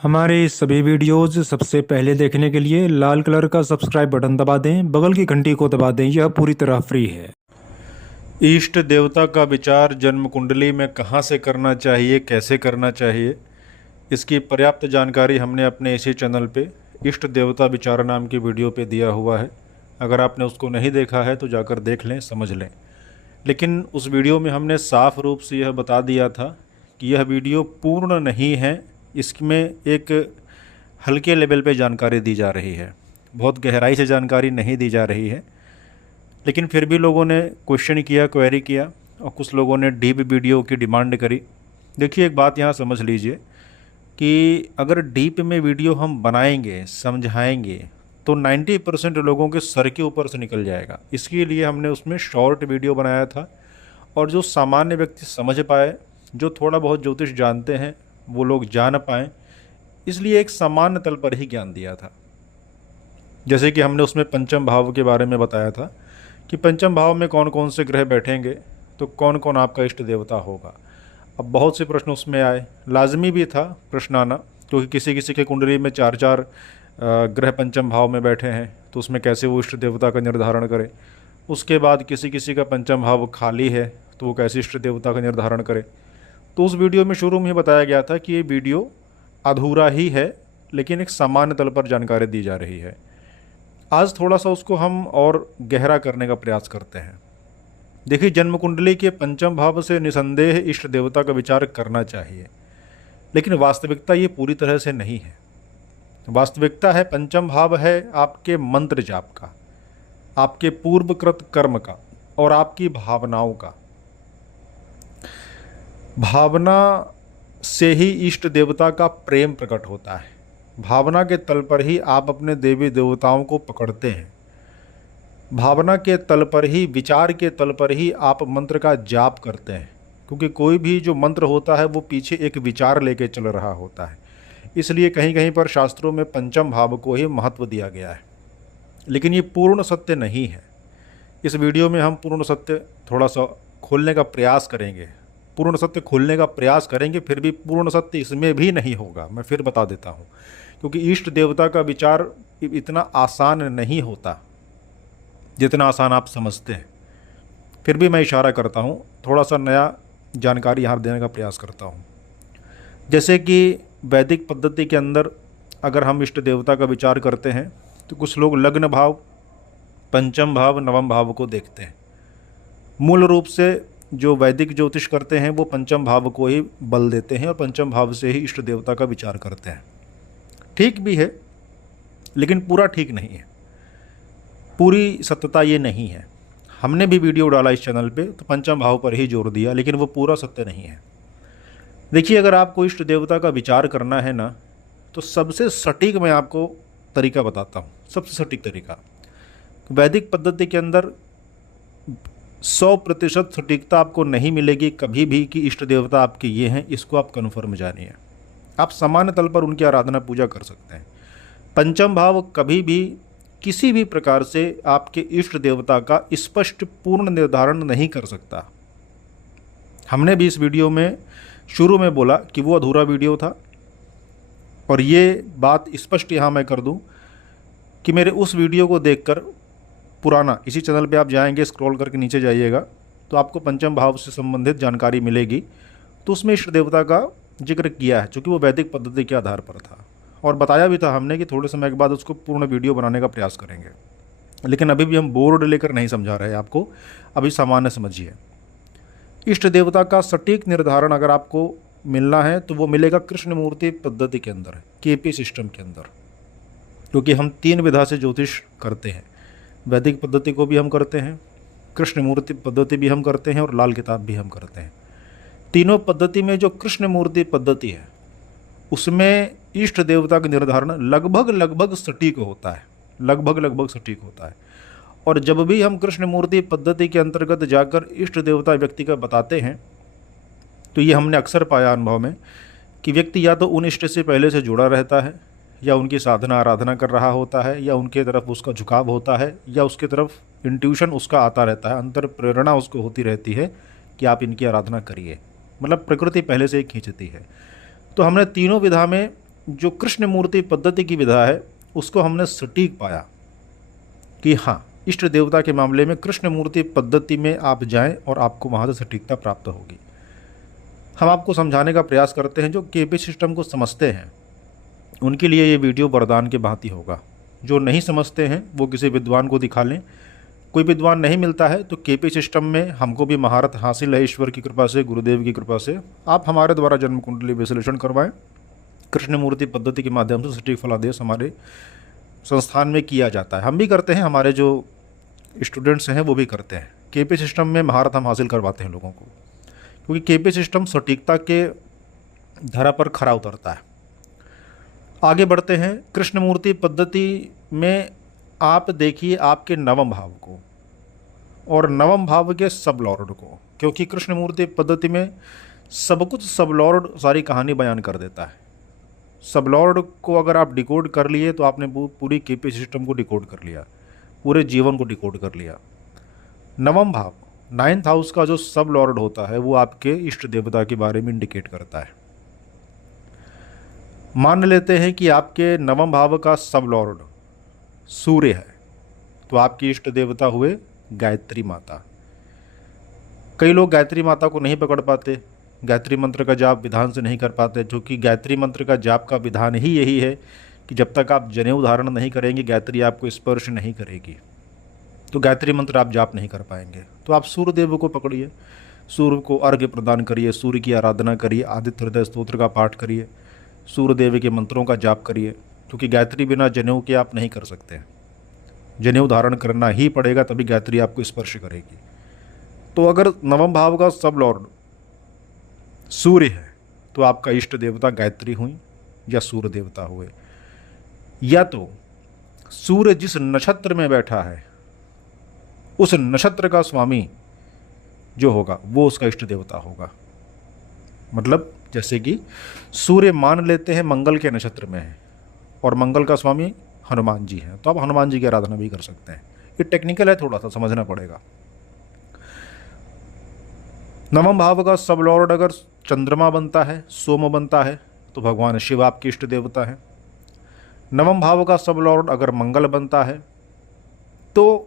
हमारे सभी वीडियोज़ सबसे पहले देखने के लिए लाल कलर का सब्सक्राइब बटन दबा दें, बगल की घंटी को दबा दें। यह पूरी तरह फ्री है। इष्ट देवता का विचार जन्म कुंडली में कहाँ से करना चाहिए, कैसे करना चाहिए, इसकी पर्याप्त जानकारी हमने अपने इसी चैनल पे इष्ट देवता विचार नाम की वीडियो पे दिया हुआ है। अगर आपने उसको नहीं देखा है तो जाकर देख लें, समझ लें। लेकिन उस वीडियो में हमने साफ रूप से यह बता दिया था कि यह वीडियो पूर्ण नहीं है। इसमें एक हल्के लेवल पे जानकारी दी जा रही है, बहुत गहराई से जानकारी नहीं दी जा रही है। लेकिन फिर भी लोगों ने क्वेश्चन किया, क्वेरी किया, और कुछ लोगों ने डीप वीडियो की डिमांड करी। देखिए, एक बात यहाँ समझ लीजिए कि अगर डीप में वीडियो हम बनाएंगे, समझाएंगे, तो 90% लोगों के सर के ऊपर से निकल जाएगा। इसके लिए हमने उसमें शॉर्ट वीडियो बनाया था, और जो सामान्य व्यक्ति समझ पाए, जो थोड़ा बहुत ज्योतिष जानते हैं, वो लोग जान पाएँ, इसलिए एक सामान्य तल पर ही ज्ञान दिया था। जैसे कि हमने उसमें पंचम भाव के बारे में बताया था कि पंचम भाव में कौन कौन से ग्रह बैठेंगे, तो कौन कौन आपका इष्ट देवता होगा। अब बहुत से प्रश्न उसमें आए, लाजमी भी था प्रश्न आना, क्योंकि किसी किसी के कुंडली में चार चार ग्रह पंचम भाव में बैठे हैं, तो उसमें कैसे वो इष्ट देवता का निर्धारण करे। उसके बाद किसी किसी का पंचम भाव खाली है, तो वो कैसे इष्ट देवता का निर्धारण करे। तो उस वीडियो में शुरू में ही बताया गया था कि ये वीडियो अधूरा ही है, लेकिन एक सामान्य तल पर जानकारी दी जा रही है। आज थोड़ा सा उसको हम और गहरा करने का प्रयास करते हैं। देखिए, जन्म कुंडली के पंचम भाव से निसंदेह इष्ट देवता का विचार करना चाहिए, लेकिन वास्तविकता ये पूरी तरह से नहीं है। वास्तविकता है, पंचम भाव है आपके मंत्र जाप का, आपके पूर्वकृत कर्म का, और आपकी भावनाओं का। भावना से ही इष्ट देवता का प्रेम प्रकट होता है। भावना के तल पर ही आप अपने देवी देवताओं को पकड़ते हैं। भावना के तल पर ही, विचार के तल पर ही आप मंत्र का जाप करते हैं, क्योंकि कोई भी जो मंत्र होता है वो पीछे एक विचार लेके चल रहा होता है। इसलिए कहीं कहीं पर शास्त्रों में पंचम भाव को ही महत्व दिया गया है, लेकिन ये पूर्ण सत्य नहीं है। इस वीडियो में हम पूर्ण सत्य थोड़ा सा खोलने का प्रयास करेंगे, पूर्ण सत्य खोलने का प्रयास करेंगे। फिर भी पूर्ण सत्य इसमें भी नहीं होगा, मैं फिर बता देता हूँ, क्योंकि इष्ट देवता का विचार इतना आसान नहीं होता जितना आसान आप समझते हैं। फिर भी मैं इशारा करता हूँ, थोड़ा सा नया जानकारी यहाँ देने का प्रयास करता हूँ। जैसे कि वैदिक पद्धति के अंदर अगर हम इष्ट देवता का विचार करते हैं, तो कुछ लोग लग्न भाव, पंचम भाव, नवम भाव को देखते हैं। मूल रूप से जो वैदिक ज्योतिष करते हैं वो पंचम भाव को ही बल देते हैं, और पंचम भाव से ही इष्ट देवता का विचार करते हैं। ठीक भी है, लेकिन पूरा ठीक नहीं है, पूरी सत्यता ये नहीं है। हमने भी वीडियो डाला इस चैनल पे, तो पंचम भाव पर ही जोर दिया, लेकिन वो पूरा सत्य नहीं है। देखिए, अगर आपको इष्ट देवता का विचार करना है ना, तो सबसे सटीक मैं आपको तरीका बताता हूँ। सबसे सटीक तरीका, वैदिक पद्धति के अंदर 100% सटीकता आपको नहीं मिलेगी कभी भी कि इष्ट देवता आपके ये हैं, इसको आप कन्फर्म जानिए। आप सामान्य तल पर उनकी आराधना पूजा कर सकते हैं। पंचम भाव कभी भी किसी भी प्रकार से आपके इष्ट देवता का स्पष्ट पूर्ण निर्धारण नहीं कर सकता। हमने भी इस वीडियो में शुरू में बोला कि वो अधूरा वीडियो था, और ये बात स्पष्ट यहाँ मैं कर दूं कि मेरे उस वीडियो को देखकर, पुराना, इसी चैनल पे आप जाएंगे, स्क्रॉल करके नीचे जाइएगा, तो आपको पंचम भाव से संबंधित जानकारी मिलेगी। तो उसमें इष्ट देवता का जिक्र किया है, चूँकि वो वैदिक पद्धति के आधार पर था, और बताया भी था हमने कि थोड़े समय के बाद उसको पूर्ण वीडियो बनाने का प्रयास करेंगे। लेकिन अभी भी हम बोर्ड लेकर नहीं समझा रहे आपको, अभी सामान्य समझिए। इष्ट देवता का सटीक निर्धारण अगर आपको मिलना है तो वो मिलेगा कृष्ण मूर्ति पद्धति के अंदर, केपी सिस्टम के अंदर, क्योंकि हम 3 विधा से ज्योतिष करते हैं। वैदिक पद्धति को भी हम करते हैं, कृष्ण मूर्ति पद्धति भी हम करते हैं, और लाल किताब भी हम करते हैं। तीनों पद्धति में जो कृष्ण मूर्ति पद्धति है, उसमें इष्ट देवता का निर्धारण लगभग सटीक होता है, लगभग सटीक होता है। और जब भी हम कृष्ण मूर्ति पद्धति के अंतर्गत जाकर इष्ट देवता व्यक्ति का बताते हैं, तो ये हमने अक्सर पाया अनुभव में कि व्यक्ति या तो उन इष्ट से पहले से जुड़ा रहता है, या उनकी साधना आराधना कर रहा होता है, या उनके तरफ उसका झुकाव होता है, या उसके तरफ इंट्यूशन उसका आता रहता है, अंतर प्रेरणा उसको होती रहती है कि आप इनकी आराधना करिए। मतलब प्रकृति पहले से ही खींचती है। तो हमने तीनों विधा में जो कृष्ण मूर्ति पद्धति की विधा है उसको हमने सटीक पाया कि हाँ, इष्ट देवता के मामले में कृष्ण मूर्ति पद्धति में आप जाएं और आपको वहाँ से सटीकता प्राप्त होगी। हम आपको समझाने का प्रयास करते हैं, जो केपी सिस्टम को समझते हैं उनके लिए ये वीडियो वरदान के भांति होगा। जो नहीं समझते हैं वो किसी विद्वान को दिखा लें। कोई विद्वान नहीं मिलता है तो केपी सिस्टम में हमको भी महारत हासिल है ईश्वर की कृपा से, गुरुदेव की कृपा से। आप हमारे द्वारा जन्म कुंडली विश्लेषण करवाएं। कृष्ण मूर्ति पद्धति के माध्यम से सटीक फलादेश हमारे संस्थान में किया जाता है। हम भी करते हैं, हमारे जो स्टूडेंट्स हैं वो भी करते हैं। केपी सिस्टम में महारत हम हासिल करवाते हैं लोगों को, क्योंकि केपी सिस्टम सटीकता के धरा पर खरा उतरता है। आगे बढ़ते हैं। कृष्ण मूर्ति पद्धति में आप देखिए आपके नवम भाव को और नवम भाव के सब लॉर्ड को, क्योंकि कृष्ण मूर्ति पद्धति में सब कुछ सब लॉर्ड सारी कहानी बयान कर देता है। सब लॉर्ड को अगर आप डिकोड कर लिए तो आपने पूरी केपी सिस्टम को डिकोड कर लिया, पूरे जीवन को डिकोड कर लिया। नवम भाव 9th हाउस का जो सब लॉर्ड होता है वो आपके इष्ट देवता के बारे में इंडिकेट करता है। मान लेते हैं कि आपके नवम भाव का सब लॉर्ड सूर्य है, तो आपकी इष्ट देवता हुए गायत्री माता। कई लोग गायत्री माता को नहीं पकड़ पाते, गायत्री मंत्र का जाप विधान से नहीं कर पाते, क्योंकि गायत्री मंत्र का जाप का विधान ही यही है कि जब तक आप जनेऊ धारण नहीं करेंगे गायत्री आपको स्पर्श नहीं करेगी, तो गायत्री मंत्र आप जाप नहीं कर पाएंगे। तो आप सूर्य देव को पकड़िए, सूर्य को अर्घ्य प्रदान करिए, सूर्य की आराधना करिए, आदित्य हृदय स्तोत्र का पाठ करिए, सूर्य देव के मंत्रों का जाप करिए, क्योंकि गायत्री बिना जनेऊ के आप नहीं कर सकते। जनेऊ धारण करना ही पड़ेगा, तभी गायत्री आपको स्पर्श करेगी। तो अगर नवम भाव का सब लॉर्ड सूर्य है तो आपका इष्ट देवता गायत्री हुई या सूर्य देवता हुए, या तो सूर्य जिस नक्षत्र में बैठा है उस नक्षत्र का स्वामी जो होगा वो उसका इष्ट देवता होगा। मतलब जैसे कि सूर्य मान लेते हैं मंगल के नक्षत्र में है और मंगल का स्वामी हनुमान जी हैं, तो आप हनुमान जी की आराधना भी कर सकते हैं। ये टेक्निकल है, थोड़ा सा समझना पड़ेगा। नवम भाव का सब लॉर्ड अगर चंद्रमा बनता है, सोम बनता है, तो भगवान शिव आपके इष्ट देवता है। नवम भाव का सब लॉर्ड अगर मंगल बनता है तो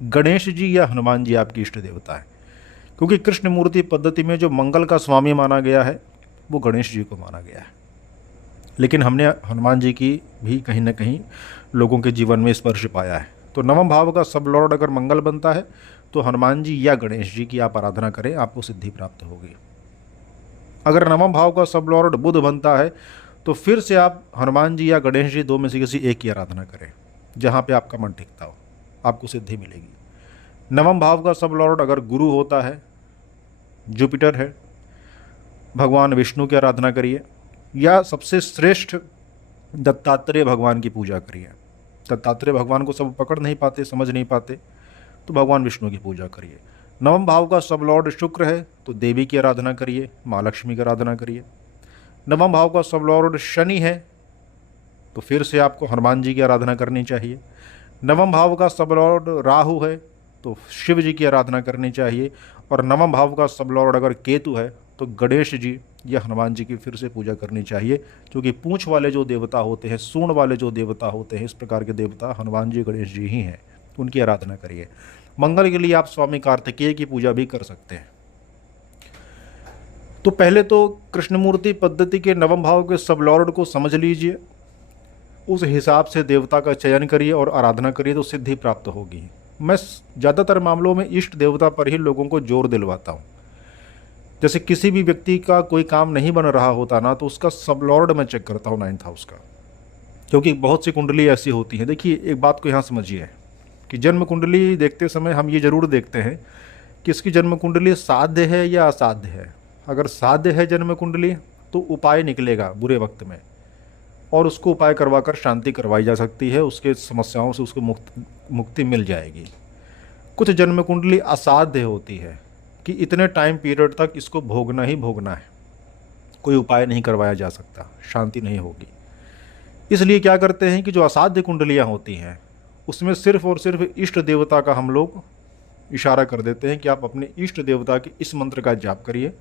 गणेश जी या हनुमान जी आपकी इष्ट देवता है, क्योंकि कृष्ण मूर्ति पद्धति में जो मंगल का स्वामी माना गया है वो गणेश जी को माना गया है। लेकिन हमने हनुमान जी की भी कहीं ना कहीं लोगों के जीवन में स्पर्श पाया है। तो नवम भाव का सब लॉर्ड अगर मंगल बनता है तो हनुमान जी या गणेश जी की आप आराधना करें, आपको सिद्धि प्राप्त होगी। अगर नवम भाव का सब लॉर्ड बुध बनता है तो फिर से आप हनुमान जी या गणेश जी दो में से किसी एक की आराधना करें, जहाँ पे आपका मन टिकता हो, आपको सिद्धि मिलेगी। नवम भाव का सब लॉर्ड अगर गुरु होता है, जुपिटर है, भगवान विष्णु की आराधना करिए, या सबसे श्रेष्ठ दत्तात्रेय भगवान की पूजा करिए। दत्तात्रेय भगवान को सब पकड़ नहीं पाते, समझ नहीं पाते, तो भगवान विष्णु की पूजा करिए। नवम भाव का सब लॉर्ड शुक्र है तो देवी की आराधना करिए, माँ लक्ष्मी की आराधना करिए। नवम भाव का सब लॉर्ड शनि है तो फिर से आपको हनुमान जी की आराधना करनी चाहिए। नवम भाव का सब लॉर्ड राहु है तो शिव जी की आराधना करनी चाहिए। और नवम भाव का सब लॉर्ड अगर केतु है तो गणेश जी या हनुमान जी की फिर से पूजा करनी चाहिए, क्योंकि पूंछ वाले जो देवता होते हैं, सूंड वाले जो देवता होते हैं, इस प्रकार के देवता हनुमान जी गणेश जी ही हैं, उनकी आराधना करिए। मंगल के लिए आप स्वामी कार्तिकेय की पूजा भी कर सकते हैं। तो पहले तो कृष्णमूर्ति पद्धति के नवम भाव के सब लॉर्ड को समझ लीजिए, उस हिसाब से देवता का चयन करिए और आराधना करिए तो सिद्धि प्राप्त होगी। मैं ज़्यादातर मामलों में इष्ट देवता पर ही लोगों को जोर दिलवाता हूँ। जैसे किसी भी व्यक्ति का कोई काम नहीं बन रहा होता ना, तो उसका सब लॉर्ड मैं चेक करता हूँ 9th हाउस का, क्योंकि बहुत सी कुंडली ऐसी होती है। देखिए एक बात को यहाँ समझिए कि जन्म कुंडली देखते समय हम ये जरूर देखते हैं कि इसकी जन्म कुंडली साध्य है या असाध्य है। अगर साध्य है जन्म कुंडली तो उपाय निकलेगा बुरे वक्त में, और उसको उपाय करवाकर शांति करवाई जा सकती है, उसके समस्याओं से उसको मुक्ति मिल जाएगी। कुछ जन्म कुंडली असाध्य होती है कि इतने टाइम पीरियड तक इसको भोगना ही भोगना है, कोई उपाय नहीं करवाया जा सकता, शांति नहीं होगी। इसलिए क्या करते हैं कि जो असाध्य कुंडलियाँ होती हैं उसमें सिर्फ और सिर्फ इष्ट देवता का हम लोग इशारा कर देते हैं कि आप अपने इष्ट देवता के इस मंत्र का जाप करिए,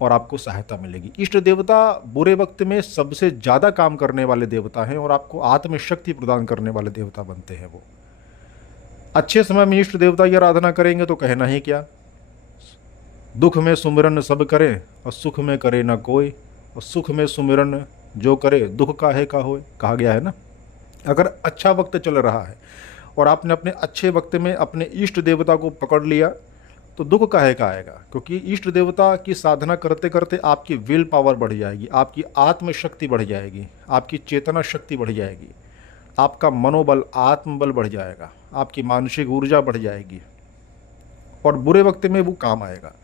और आपको सहायता मिलेगी। इष्ट देवता बुरे वक्त में सबसे ज़्यादा काम करने वाले देवता हैं और आपको आत्मशक्ति प्रदान करने वाले देवता बनते हैं वो। अच्छे समय में इष्ट देवता की आराधना करेंगे तो कहना ही क्या। दुख में सुमिरन सब करे और सुख में करे ना कोई, और सुख में सुमिरन जो करे दुख काहे का होए, कहा गया है ना। अगर अच्छा वक्त चल रहा है और आपने अपने अच्छे वक्त में अपने इष्ट देवता को पकड़ लिया तो दुख काहे का आएगा, क्योंकि इष्ट देवता की साधना करते करते आपकी विल पावर बढ़ जाएगी, आपकी आत्मशक्ति बढ़ जाएगी, आपकी चेतना शक्ति बढ़ जाएगी, आपका मनोबल आत्मबल बढ़ जाएगा, आपकी मानसिक ऊर्जा बढ़ जाएगी और बुरे वक्त में वो काम आएगा।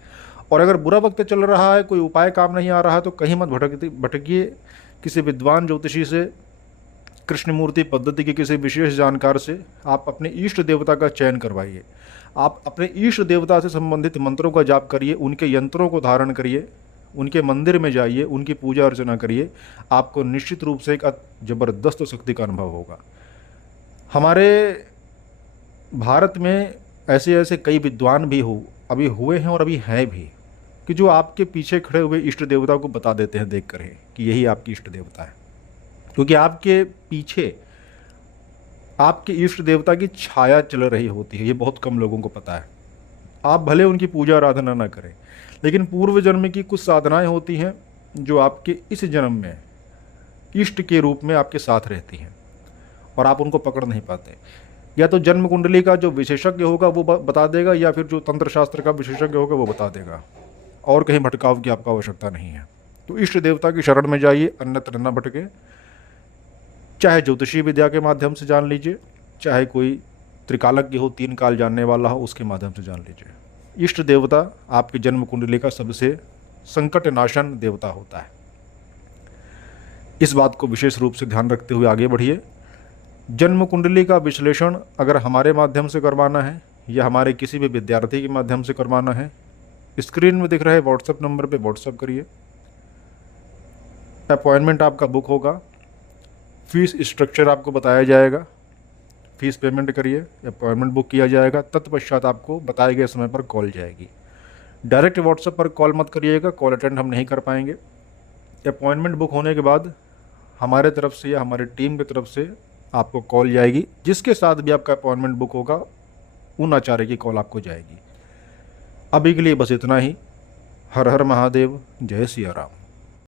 और अगर बुरा वक्त चल रहा है, कोई उपाय काम नहीं आ रहा तो कहीं मत भटकिए, किसी विद्वान ज्योतिषी से, कृष्णमूर्ति पद्धति के किसी विशेष जानकार से आप अपने इष्ट देवता का चयन करवाइए। आप अपने इष्ट देवता से संबंधित मंत्रों का जाप करिए, उनके यंत्रों को धारण करिए, उनके मंदिर में जाइए, उनकी पूजा अर्चना करिए, आपको निश्चित रूप से एक ज़बरदस्त शक्ति का अनुभव होगा। हमारे भारत में ऐसे ऐसे कई विद्वान भी अभी हुए हैं और अभी हैं भी, कि जो आपके पीछे खड़े हुए इष्ट देवता को बता देते हैं देख कर ही कि यही आपकी इष्ट देवता है, क्योंकि आपके पीछे आपके इष्ट देवता की छाया चल रही होती है। ये बहुत कम लोगों को पता है। आप भले उनकी पूजा आराधना ना करें, लेकिन पूर्व जन्म की कुछ साधनाएं होती हैं जो आपके इस जन्म में इष्ट के रूप में आपके साथ रहती हैं और आप उनको पकड़ नहीं पाते। या तो जन्म कुंडली का जो विशेषज्ञ होगा वो बता देगा, या फिर जो तंत्र शास्त्र का विशेषज्ञ होगा वो बता देगा, और कहीं भटकाव की आपको आवश्यकता नहीं है। तो इष्ट देवता की शरण में जाइए, अन्यत्र न भटके। चाहे ज्योतिषी विद्या के माध्यम से जान लीजिए, चाहे कोई त्रिकालज्ञ हो, 3 काल जानने वाला हो, उसके माध्यम से जान लीजिए। इष्ट देवता आपकी जन्म कुंडली का सबसे संकट नाशन देवता होता है। इस बात को विशेष रूप से ध्यान रखते हुए आगे बढ़िए। जन्म कुंडली का विश्लेषण अगर हमारे माध्यम से करवाना है या हमारे किसी भी विद्यार्थी के माध्यम से करवाना है, स्क्रीन में दिख रहे व्हाट्सएप नंबर पे व्हाट्सएप करिए। अपॉइंटमेंट आपका बुक होगा, फीस स्ट्रक्चर आपको बताया जाएगा, फीस पेमेंट करिए, अपॉइंटमेंट बुक किया जाएगा, तत्पश्चात आपको बताए गए समय पर कॉल जाएगी। डायरेक्ट व्हाट्सएप पर कॉल मत करिएगा, कॉल अटेंड हम नहीं कर पाएंगे। अपॉइंटमेंट बुक होने के बाद हमारे तरफ से या हमारी टीम की तरफ से आपको कॉल जाएगी, जिसके साथ भी आपका अपॉइंटमेंट बुक होगा उन आचार्य की कॉल आपको जाएगी। अभी के लिए बस इतना ही। हर हर महादेव, जय सिया राम।